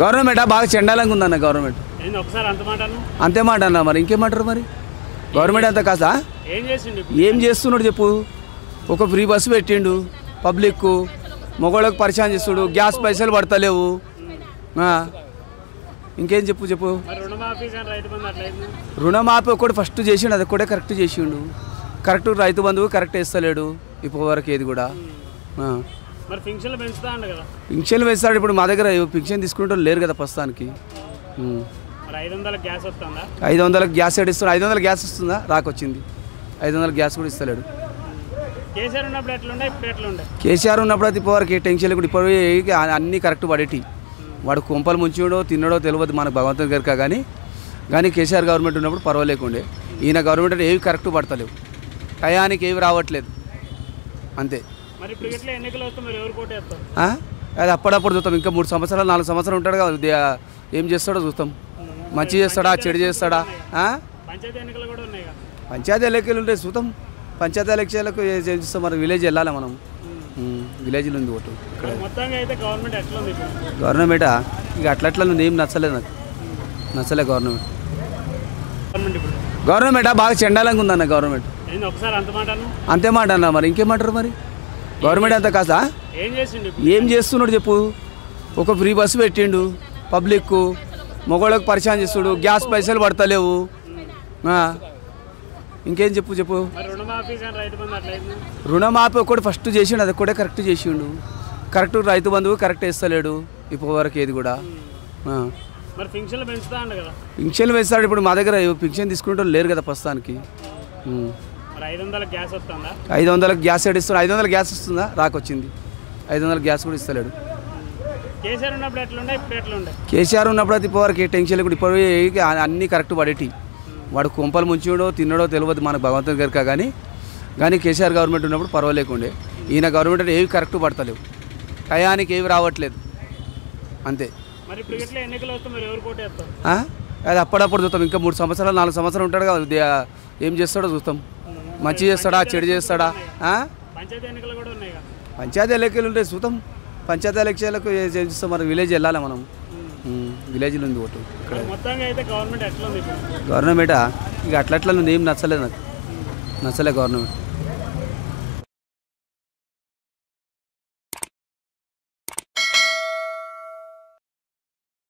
Government బాగా చెండాలంగా ఉందన్న government. అంతే మాట అన్న, మరి ఇంకేమంటారు మరి? గవర్నమెంట్ అంత కాదా? ఏం చేస్తున్నాడు చెప్పు? ఒక ఫ్రీ బస్సు పెట్టిండు, పబ్లిక్ మొగోళ్ళకు పరిచయం చేస్తుడు, గ్యాస్ పైసలు పడతలేవు. ఇంకేం చెప్పు. రుణమాఫీ ఒకటి ఫస్ట్ చేసిండు, అది కూడా కరెక్ట్ చేసిండు. కరెక్ట్ రైతు బంధువు కరెక్ట్ వేస్తలేడు ఇప్పటి వరకు ఏది కూడా. పింఛన్లు పెంచుతాడు. ఇప్పుడు మా దగ్గర పింఛన్ తీసుకుంటూ లేరు కదా ప్రస్తుతానికి. 500 గ్యాస్ ఇస్తున్నా. 500 గ్యాస్ ఇస్తుందా? రాకొచ్చింది. 500 గ్యాస్ కూడా ఇస్తలేడు. కేసీఆర్ ఉన్నప్పుడు అది ఇప్పటివరకు టెన్షన్ కూడా ఇప్పుడు అన్నీ కరెక్ట్ పడేటి. వాడు కుంపలు ముంచుడో తిన్నడో తెలియదు మనకు భగవంతుని గారికా. కానీ కేసీఆర్ గవర్నమెంట్ ఉన్నప్పుడు పర్వాలేకుండే. ఈయన గవర్నమెంట్ ఏవి కరెక్ట్ పడతలేవు, టయానికి ఏవి రావట్లేదు అంతే. అది అప్పుడప్పుడు చూస్తాం. ఇంకా 3 సంవత్సరాలు 4 సంవత్సరాలు ఉంటాడు కదా, ఏం చేస్తాడో చూస్తాం. మంచి చేస్తాడా చెడు చేస్తాడా? పంచాయతీ ఎన్నికలు ఉంటాయి చూద్దాం. పంచాయతీ ఎలక్షన్లకు చేస్తాం. మరి విలేజ్ వెళ్ళాలి మనం. విలేజ్లో ఉంది ఓటు. గవర్నమెంటా ఇక అట్లా ఏం నచ్చలేదు నాకు. నచ్చలే గవర్నమెంటా బాగా చెండాలంగా ఉందన్న గవర్నమెంట్. అంతే మాట అన్న, మరి ఇంకేమంటారు మరి? గవర్నమెంట్ అంత కాదా? ఏం చేస్తున్నాడు చెప్పు? ఒక ఫ్రీ బస్సు పెట్టిండు, పబ్లిక్ మొగోళ్ళకు పరిచయం చేస్తుడు, గ్యాస్ పైసలు పడతలేవు. ఇంకేం చెప్పు. రుణమాఫీ ఒకటి ఫస్ట్ చేసిండు, అది కూడా కరెక్ట్ చేసిండు. కరెక్ట్ రైతు బంధువు కరెక్ట్ వేస్తలేడు ఇప్పటి వరకు ఏది కూడా. పింఛన్లు పెంచుతాడు. ఇప్పుడు మా దగ్గర పింఛన్ తీసుకుంటూ లేరు కదా ప్రస్తుతానికి. 500 గ్యాస్ ఇస్తున్నా. 500 గ్యాస్ ఇస్తుందా? రాకొచ్చింది. 500 గ్యాస్ కూడా ఇస్తలేడు. కేసీఆర్ ఉన్నప్పుడు అది ఇప్పటివరకు టెన్షన్ కూడా ఇప్పుడు అన్నీ కరెక్ట్ పడేటి. వాడు కుంపలు ముంచుడో తిన్నడో తెలియదు మనకు భగవంతుని గారికా. కానీ కేసీఆర్ గవర్నమెంట్ ఉన్నప్పుడు పర్వాలేకుండే. ఈయన గవర్నమెంట్ ఏవి కరెక్ట్ పడతలేవు, టయానికి ఏవి రావట్లేదు అంతే. అది అప్పుడప్పుడు చూస్తాం. ఇంకా 3 సంవత్సరాలు 4 సంవత్సరాలు ఉంటాడు కదా, ఏం చేస్తాడో చూస్తాం. మంచి చేస్తాడా చెడు చేస్తాడా? పంచాయతీ ఎన్నికలు ఉంటాయి చూద్దాం. పంచాయతీ ఎలక్షన్లకు చేస్తాం. మరి విలేజ్ వెళ్ళాలి మనం. విలేజ్లో ఉంది ఓటు. గవర్నమెంటా ఇక అట్లా ఏం నచ్చలేదు నాకు. నచ్చలే గవర్నమెంట్.